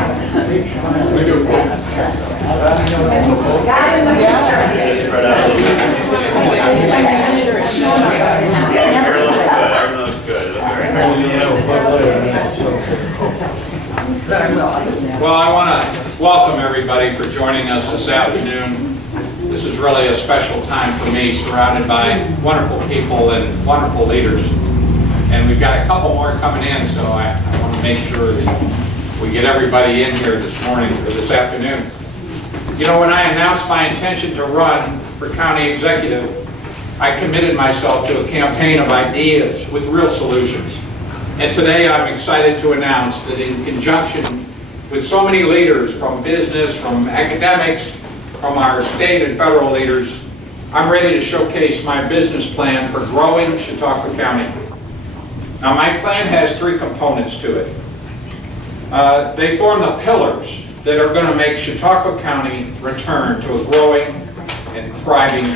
Well, I want to welcome everybody for joining us this afternoon. This is really a special time for me, surrounded by wonderful people and wonderful leaders. And we've got a couple more coming in, so I want to make sure that we get everybody in here this morning or this afternoon. You know, when I announced my intention to run for county executive, I committed myself to a campaign of ideas with real solutions. And today I'm excited to announce that in conjunction with so many leaders from business, from academics, from our state and federal leaders, I'm ready to showcase my business plan for growing Chautauqua County. Now, my plan has three components to it. They form the pillars that are going to make Chautauqua County return to a growing and thriving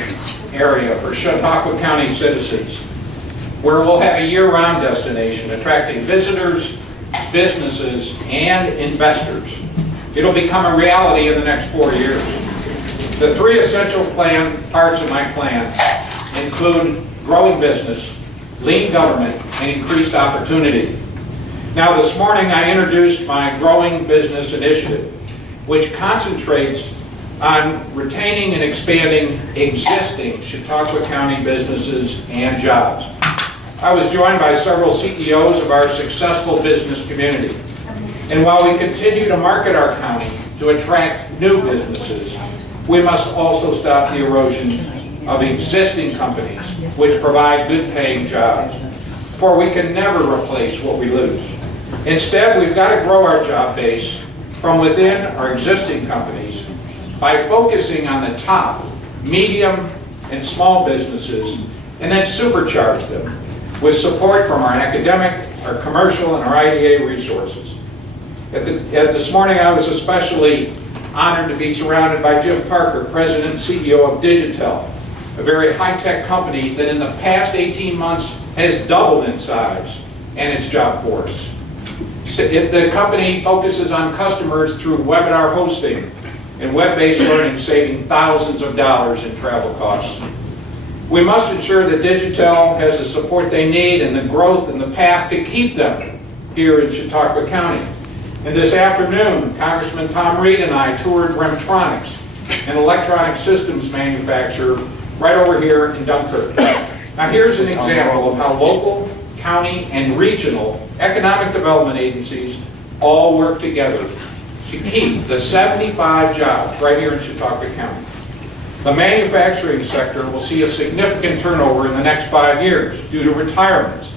area for Chautauqua County citizens, where we'll have a year-round destination attracting visitors, businesses, and investors. It'll become a reality in the next 4 years. The three essential parts of my plan include growing business, lean government, and increased opportunity. Now, this morning I introduced my Growing Business Initiative, which concentrates on retaining and expanding existing Chautauqua County businesses and jobs. I was joined by several CEOs of our successful business community. And while we continue to market our county to attract new businesses, we must also stop the erosion of existing companies which provide good paying jobs. For we can never replace what we lose. Instead, we've got to grow our job base from within our existing companies by focusing on the top, medium, and small businesses, and then supercharge them with support from our academic, our commercial, and our IDA resources. This morning, I was especially honored to be surrounded by Jim Parker, President and CEO of Digitel, a very high-tech company that in the past 18 months has doubled in size and its job force. The company focuses on customers through webinar hosting and web-based learning, saving thousands of dollars in travel costs. We must ensure that Digitel has the support they need and the growth and the path to keep them here in Chautauqua County. And this afternoon, Congressman Tom Reed and I toured Remtronics, an electronic systems manufacturer right over here in Dunkirk. Now here's an example of how local, county, and regional economic development agencies all work together to keep the 75 jobs right here in Chautauqua County. The manufacturing sector will see a significant turnover in the next 5 years due to retirements.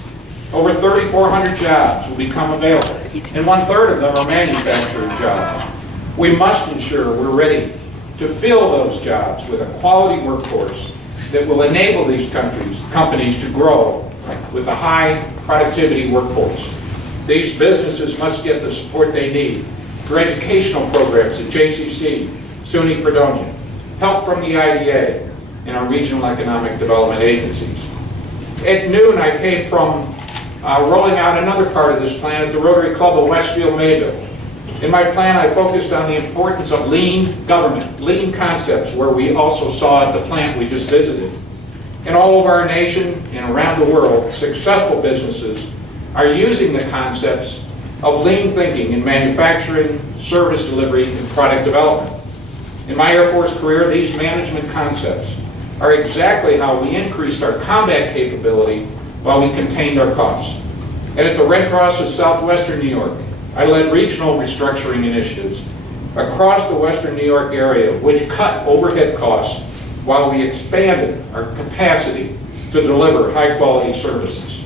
Over 3,400 jobs will become available, and 1/3 of them are manufacturing jobs. We must ensure we're ready to fill those jobs with a quality workforce that will enable these companies to grow with a high productivity workforce. These businesses must get the support they need for educational programs at JCC, SUNY Fredonia, help from the IDA, and our regional economic development agencies. At noon, I came from rolling out another part of this plan at the Rotary Club of Westfield Mayville. In my plan, I focused on the importance of lean government, lean concepts, where we also saw at the plant we just visited. And all over our nation and around the world, successful businesses are using the concepts of lean thinking in manufacturing, service delivery, and product development. In my Air Force career, these management concepts are exactly how we increased our combat capability while we contained our costs. And at the Red Cross of Southwestern New York, I led regional restructuring initiatives across the Western New York area, which cut overhead costs while we expanded our capacity to deliver high-quality services.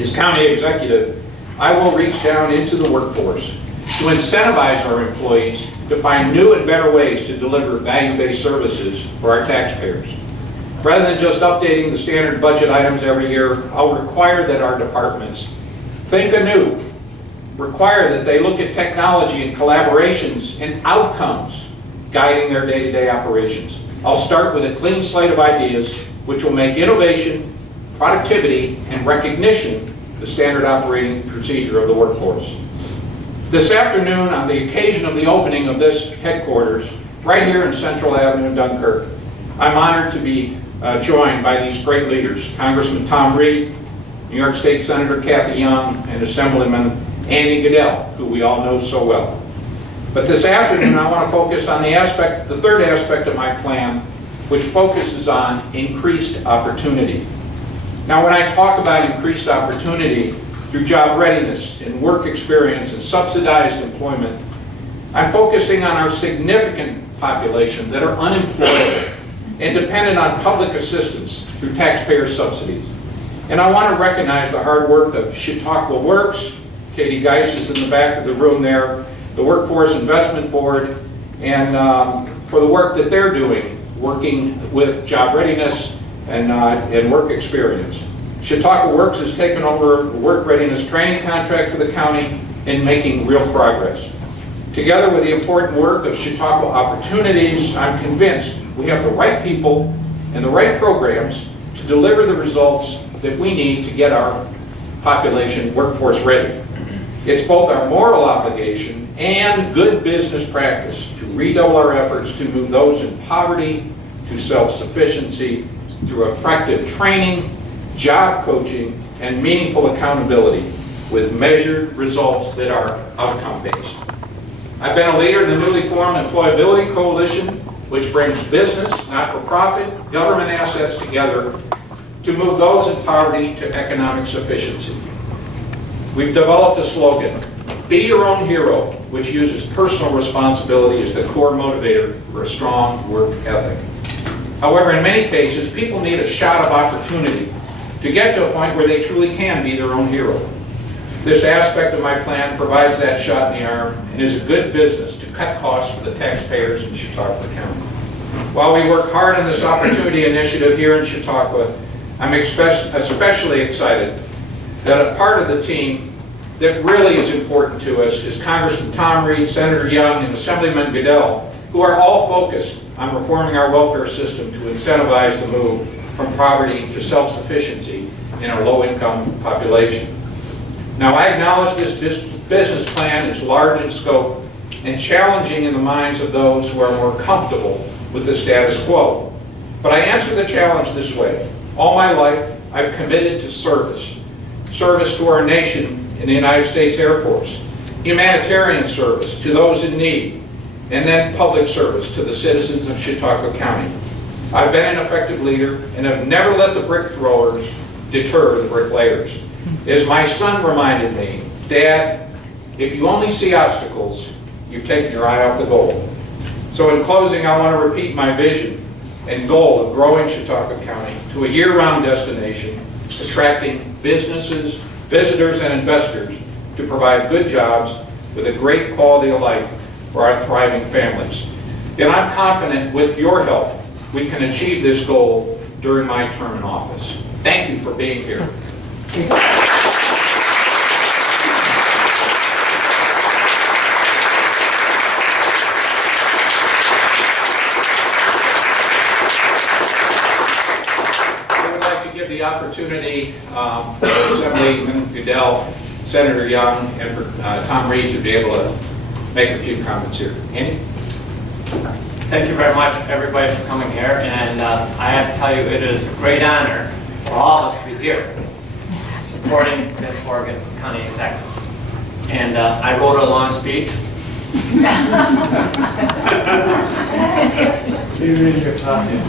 As county executive, I will reach down into the workforce to incentivize our employees to find new and better ways to deliver value-based services for our taxpayers. Rather than just updating the standard budget items every year, I'll require that our departments think anew, require that they look at technology and collaborations and outcomes guiding their day-to-day operations. I'll start with a clean slate of ideas which will make innovation, productivity, and recognition the standard operating procedure of the workforce. This afternoon, on the occasion of the opening of this headquarters, right here in Central Avenue, Dunkirk, I'm honored to be joined by these great leaders, Congressman Tom Reed, New York State Senator Kathy Young, and Assemblyman Andy Goodell, who we all know so well. But this afternoon, I want to focus on the third aspect of my plan, which focuses on increased opportunity. Now, when I talk about increased opportunity through job readiness and work experience and subsidized employment, I'm focusing on our significant population that are unemployable and dependent on public assistance through taxpayer subsidies. And I want to recognize the hard work of Chautauqua Works, Katie Geis is in the back of the room there, the Workforce Investment Board, and for the work that they're doing, working with job readiness and work experience. Chautauqua Works has taken over the work readiness training contract for the county and making real progress. Together with the important work of Chautauqua Opportunities, I'm convinced we have the right people and the right programs to deliver the results that we need to get our population workforce ready. It's both our moral obligation and good business practice to redouble our efforts to move those in poverty to self-sufficiency through effective training, job coaching, and meaningful accountability with measured results that are outcome-based. I've been a leader in the newly formed Employability Coalition, which brings business, not-for-profit, government assets together to move those in poverty to economic sufficiency. We've developed a slogan, "Be your own hero," which uses personal responsibility as the core motivator for a strong work ethic. However, in many cases, people need a shot of opportunity to get to a point where they truly can be their own hero. This aspect of my plan provides that shot in the arm and is a good business to cut costs for the taxpayers in Chautauqua County. While we work hard on this opportunity initiative here in Chautauqua, I'm especially excited that a part of the team that really is important to us is Congressman Tom Reed, Senator Young, and Assemblyman Goodell, who are all focused on reforming our welfare system to incentivize the move from poverty to self-sufficiency in our low-income population. Now, I acknowledge this business plan is large in scope and challenging in the minds of those who are more comfortable with the status quo. But I answer the challenge this way. All my life, I've committed to service to our nation in the United States Air Force, humanitarian service to those in need, and then public service to the citizens of Chautauqua County. I've been an effective leader and have never let the brick throwers deter the bricklayers. As my son reminded me, "Dad, if you only see obstacles, you've taken your eye off the goal." So in closing, I want to repeat my vision and goal of growing Chautauqua County to a year-round destination, attracting businesses, visitors, and investors to provide good jobs with a great quality of life for our thriving families. And I'm confident with your help, we can achieve this goal during my term in office. Thank you for being here. The opportunity for Assemblyman Goodell, Senator Young, and for Tom Reed to be able to make a few comments here. Andy? Thank you very much, everybody, for coming here. And I have to tell you, it is a great honor for all of us to be here supporting Vince Horrigan for County Executive. And I wrote a long speech. You're talking.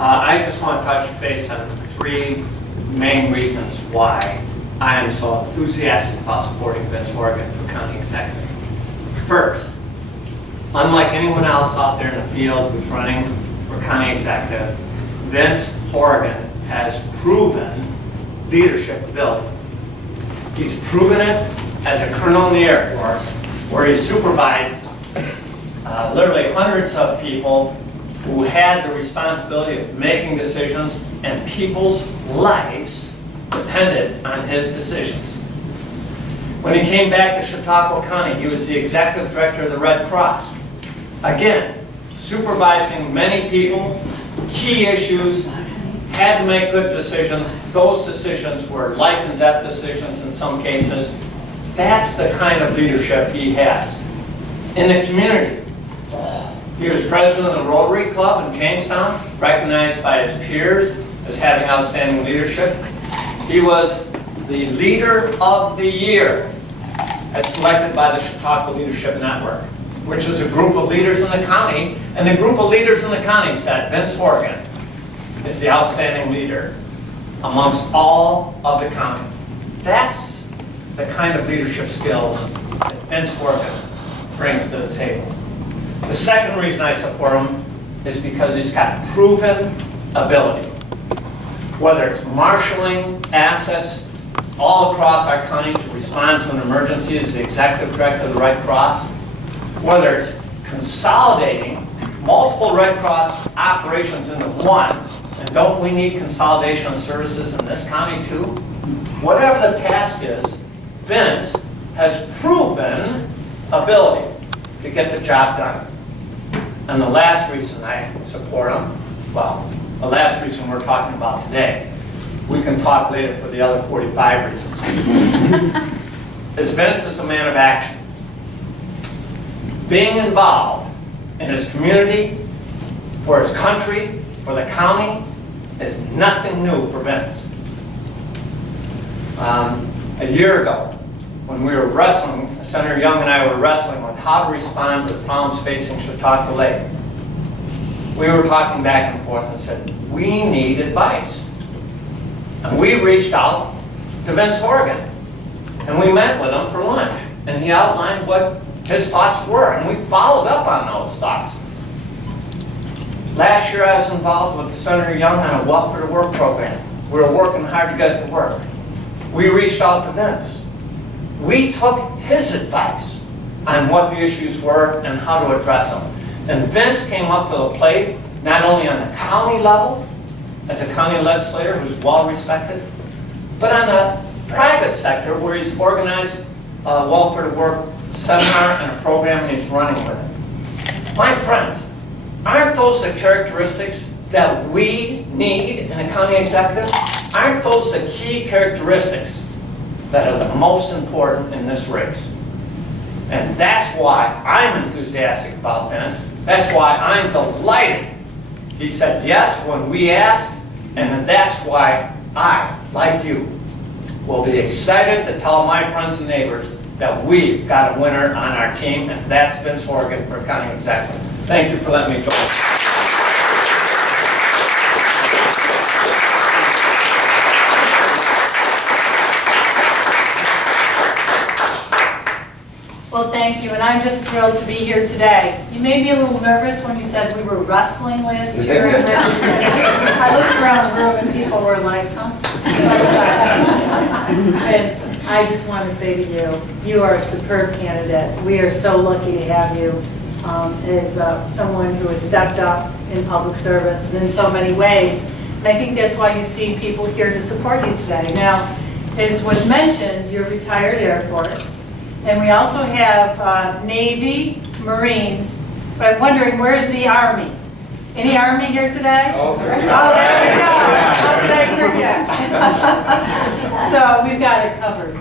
I just want to touch base on three main reasons why I am so enthusiastic about supporting Vince Horrigan for County Executive. First, unlike anyone else out there in the field who's running for County Executive, Vince Horrigan has proven leadership ability. He's proven it as a colonel in the Air Force, where he supervised literally hundreds of people who had the responsibility of making decisions, and people's lives depended on his decisions. When he came back to Chautauqua County, he was the executive director of the Red Cross. Again, supervising many people, key issues, had to make good decisions. Those decisions were life and death decisions in some cases. That's the kind of leadership he has. In the community, he was president of the Rotary Club in Jamestown, recognized by his peers as having outstanding leadership. He was the leader of the year as selected by the Chautauqua Leadership Network, which is a group of leaders in the county, and the group of leaders in the county said Vince Horrigan is the outstanding leader amongst all of the county. That's the kind of leadership skills that Vince Horrigan brings to the table. The second reason I support him is because he's got proven ability. Whether it's marshaling assets all across our county to respond to an emergency as the executive director of the Red Cross, whether it's consolidating multiple Red Cross operations into one, and don't we need consolidation of services in this county too? Whatever the task is, Vince has proven ability to get the job done. And the last reason I support him, well, the last reason we're talking about today, we can talk later for the other 45 reasons, is Vince is a man of action. Being involved in his community, for his country, for the county, is nothing new for Vince. A year ago, when we were wrestling, Senator Young and I were wrestling on how to respond to the problems facing Chautauqua Lake, we were talking back and forth and said, we need advice. And we reached out to Vince Horrigan, and we met with him for lunch, and he outlined what his thoughts were, and we followed up on those thoughts. Last year I was involved with Senator Young on a welfare to work program. We were working hard to get it to work. We reached out to Vince. We took his advice on what the issues were and how to address them. And Vince came up to the plate, not only on the county level, as a county legislator who's well respected, but on the private sector where he's organized a welfare to work seminar and a program and he's running with it. My friends, aren't those the characteristics that we need in a county executive? Aren't those the key characteristics that are the most important in this race? And that's why I'm enthusiastic about Vince. That's why I'm delighted he said yes when we asked, and that's why I, like you, will be excited to tell my friends and neighbors that we've got a winner on our team, and that's Vince Horrigan for county executive. Thank you for letting me join. Well, thank you, and I'm just thrilled to be here today. You made me a little nervous when you said we were wrestling last year. I looked around the room and people were like, huh? Vince, I just want to say to you, you are a superb candidate. We are so lucky to have you as someone who has stepped up in public service and in so many ways. And I think that's why you see people here to support you today. Now, as was mentioned, you're retired Air Force. And we also have Navy, Marines, but I'm wondering, where's the Army? Any Army here today? Oh, there you go. Oh, there we go. How could I forget? So we've got it covered.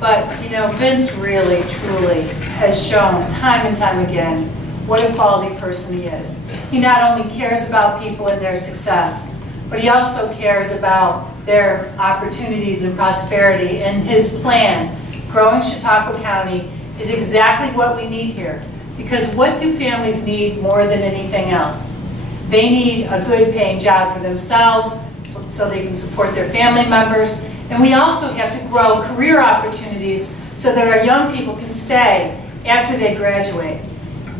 But, you know, Vince really, truly has shown time and time again what a quality person he is. He not only cares about people and their success, but he also cares about their opportunities and prosperity, and his plan. Growing Chautauqua County is exactly what we need here. Because what do families need more than anything else? They need a good paying job for themselves so they can support their family members. And we also have to grow career opportunities so that our young people can stay after they graduate.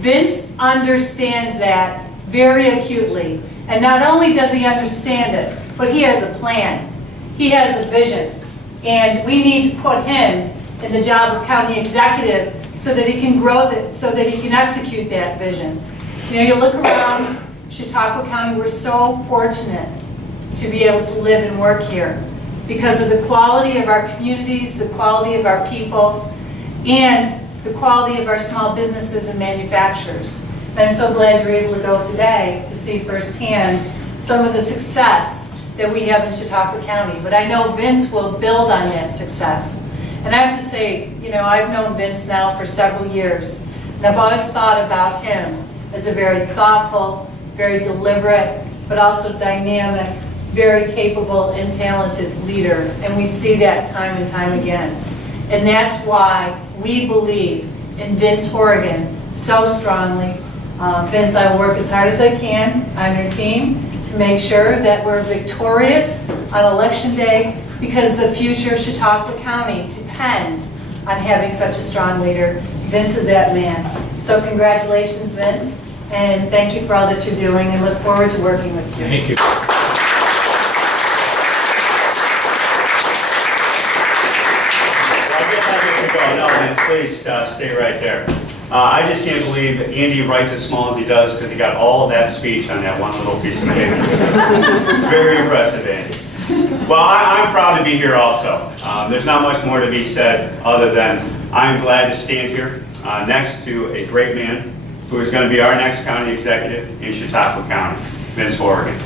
Vince understands that very acutely. And not only does he understand it, but he has a plan. He has a vision. And we need to put him in the job of county executive so that he can grow that, so that he can execute that vision. You know, you look around Chautauqua County, we're so fortunate to be able to live and work here because of the quality of our communities, the quality of our people, and the quality of our small businesses and manufacturers. And I'm so glad you're able to go today to see firsthand some of the success that we have in Chautauqua County. But I know Vince will build on that success. And I have to say, you know, I've known Vince now for several years, and I've always thought about him as a very thoughtful, very deliberate, but also dynamic, very capable and talented leader. And we see that time and time again. And that's why we believe in Vince Horrigan so strongly. Vince, I will work as hard as I can on your team to make sure that we're victorious on Election Day, because the future of Chautauqua County depends on having such a strong leader. Vince is that man. So congratulations, Vince, and thank you for all that you're doing, and look forward to working with you. Thank you. No, Vince, please stay right there. I just can't believe Andy writes as small as he does because he got all of that speech on that one little piece of paper. Very impressive, Andy. Well, I'm proud to be here also. There's not much more to be said other than I'm glad to stand here next to a great man who is going to be our next county executive in Chautauqua County, Vince Horrigan.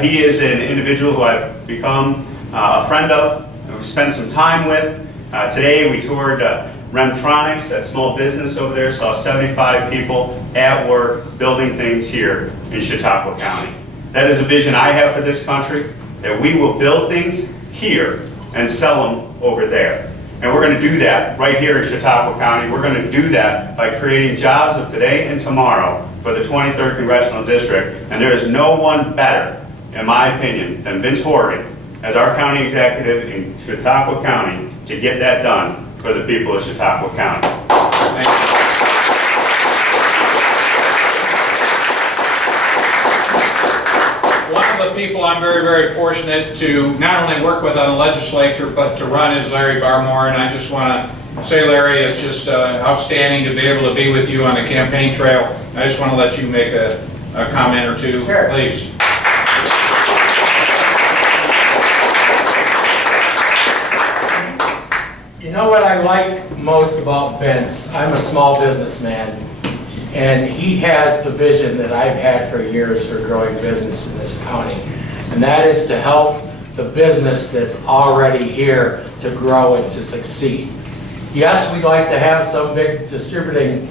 He is an individual who I've become a friend of, who spent some time with. Today we toured Remtronics, that small business over there, saw 75 people at work building things here in Chautauqua County. That is a vision I have for this country, that we will build things here and sell them over there. And we're going to do that right here in Chautauqua County. We're going to do that by creating jobs of today and tomorrow for the 23rd Congressional District. And there is no one better, in my opinion, than Vince Horrigan as our county executive in Chautauqua County to get that done for the people of Chautauqua County. Thank you. One of the people I'm very, very fortunate to not only work with on the legislature, but to run is Larry Barmore. And I just want to say, Larry, it's just outstanding to be able to be with you on the campaign trail. I just want to let you make a comment or two, Sure. Please. You know what I like most about Vince? I'm a small businessman, and he has the vision that I've had for years for growing business in this county, and that is to help the business that's already here to grow and to succeed. Yes, we'd like to have some big distributing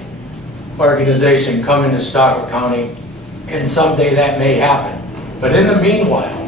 organization come into Chautauqua County, and someday that may happen. But in the meanwhile,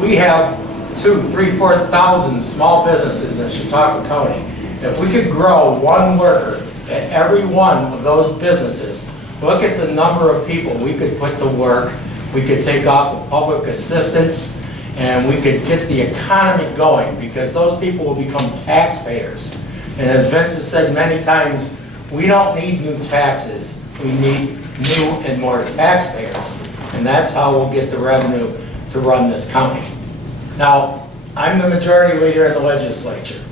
we have 2,000, 3,000, 4,000 small businesses in Chautauqua County. If we could grow one worker at every one of those businesses, look at the number of people we could put to work, we could take off of public assistance, and we could get the economy going, because those people will become taxpayers. And as Vince has said many times, we don't need new taxes, we need new and more taxpayers. And that's how we'll get the revenue to run this county. Now, I'm the majority leader in the legislature.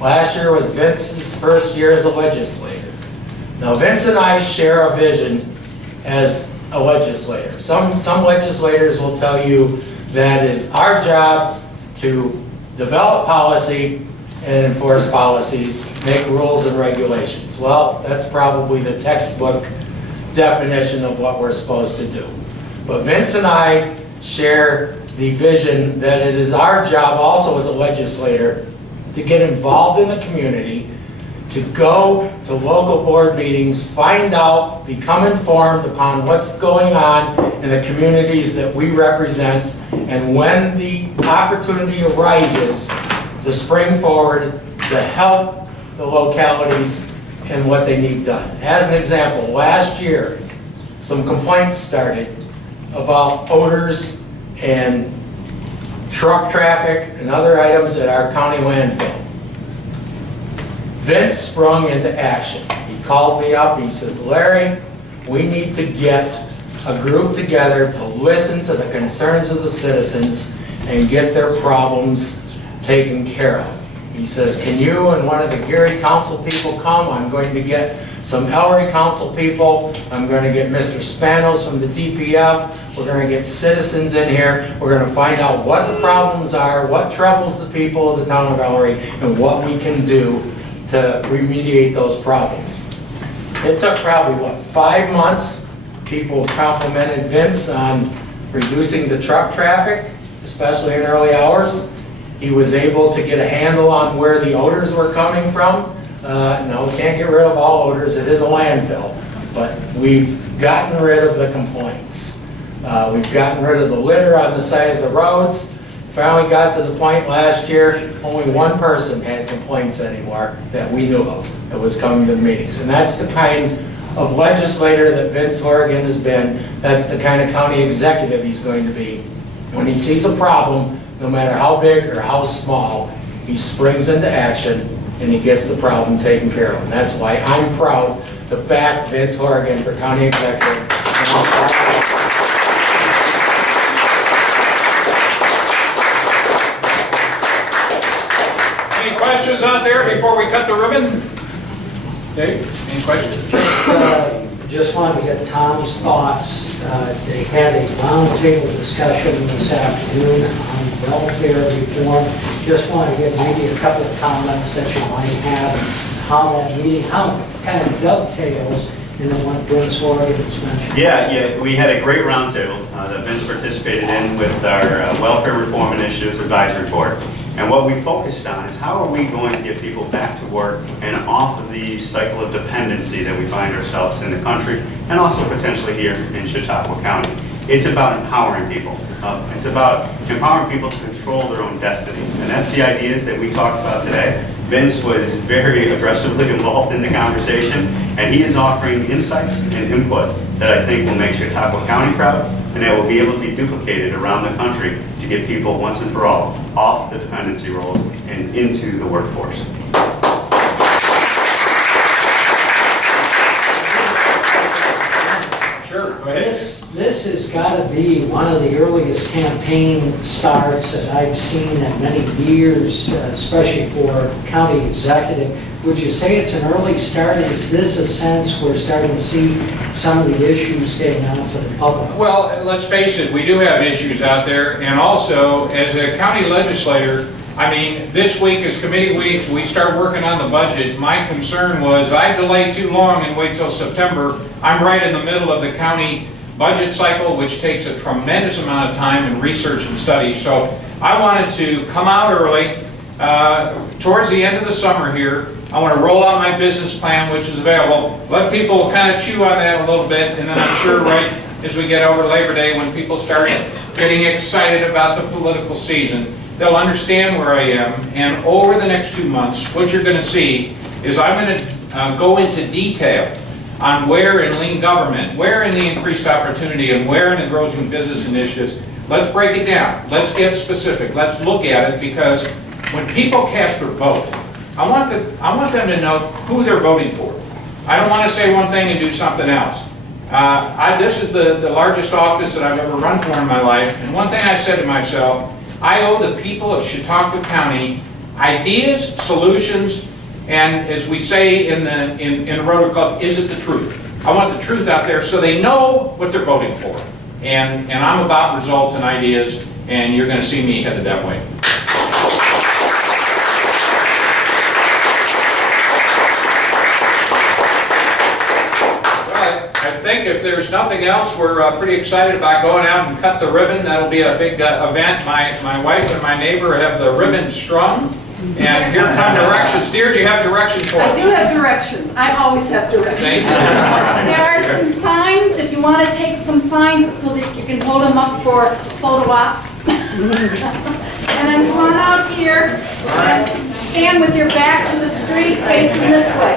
Last year was Vince's first year as a legislator. Now, Vince and I share a vision as a legislator. Some legislators will tell you that it is our job to develop policy and enforce policies, make rules and regulations. Well, that's probably the textbook definition of what we're supposed to do. But Vince and I share the vision that it is our job also as a legislator to get involved in the community, to go to local board meetings, find out, become informed upon what's going on in the communities that we represent, and when the opportunity arises, to spring forward to help the localities in what they need done. As an example, last year, some complaints started about odors and truck traffic and other items at our county landfill. Vince sprung into action. He called me up, he says, Larry, we need to get a group together to listen to the concerns of the citizens and get their problems taken care of. He says, can you and one of the Gary Council people come? I'm going to get some Ellery Council people. I'm going to get Mr. Spanos from the DPF. We're going to get citizens in here. We're going to find out what the problems are, what troubles the people of the town of Ellery, and what we can do to remediate those problems. It took probably, 5 months? People complimented Vince on reducing the truck traffic, especially in early hours. He was able to get a handle on where the odors were coming from. Now, we can't get rid of all odors, it is a landfill, but we've gotten rid of the complaints. We've gotten rid of the litter on the side of the roads. Finally got to the point last year, only one person had complaints anymore that we knew of that was coming to the meetings. And that's the kind of legislator that Vince Horrigan has been. That's the kind of county executive he's going to be. When he sees a problem, no matter how big or how small, he springs into action and he gets the problem taken care of. And that's why I'm proud to back Vince Horrigan for county executive. Any questions out there before we cut the ribbon? Dave, any questions? Just wanted to get Tom's thoughts. They had a roundtable discussion this afternoon on welfare reform. Just wanted to get maybe a couple of comments that you might have on how that meeting, how it kind of dovetails into what Vince Horrigan has mentioned. Yeah, we had a great roundtable that Vince participated in with our Welfare Reform Initiatives Advisory Board. And what we focused on is how are we going to get people back to work and off of the cycle of dependency that we find ourselves in the country and also potentially here in Chautauqua County. It's about empowering people. It's about empowering people to control their own destiny. And that's the ideas that we talked about today. Vince was very aggressively involved in the conversation, and he is offering insights and input that I think will make Chautauqua County proud, and that will be able to be duplicated around the country to get people once and for all off the dependency roles and into the workforce. Sure, go ahead. This has got to be one of the earliest campaign starts that I've seen in many years, especially for county executive. Would you say it's an early start? Is this a sense we're starting to see some of the issues getting out to the public? Well, let's face it, we do have issues out there, and also, as a county legislator, I mean, this week is committee week, we start working on the budget. My concern was, I delay too long and wait till September, I'm right in the middle of the county budget cycle, which takes a tremendous amount of time and research and study, so I wanted to come out early, towards the end of the summer here. I want to roll out my business plan, which is available. Let people kind of chew on that a little bit, and then I'm sure right as we get over Labor Day, when people start getting excited about the political season, they'll understand where I am. And over the next 2 months, what you're going to see is I'm going to go into detail on where in lean government, where in the increased opportunity, and where in the growing business initiatives. Let's break it down. Let's get specific. Let's look at it, because when people cast their vote, I want them to know who they're voting for. I don't want to say one thing and do something else. This is the largest office that I've ever run for in my life, and one thing I've said to myself, I owe the people of Chautauqua County ideas, solutions, and as we say in the Rotary Club, is it the truth? I want the truth out there so they know what they're voting for. And I'm about results and ideas, and you're going to see me headed that way. I think if there's nothing else, we're pretty excited about going out and cut the ribbon. That'll be a big event. My wife and my neighbor have the ribbon strung. And here come directions. Dear, do you have directions for us? I do have directions. I always have directions. There are some signs, if you want to take some signs so that you can hold them up for photo ops. And then come on out here and stand with your back to the street facing this way.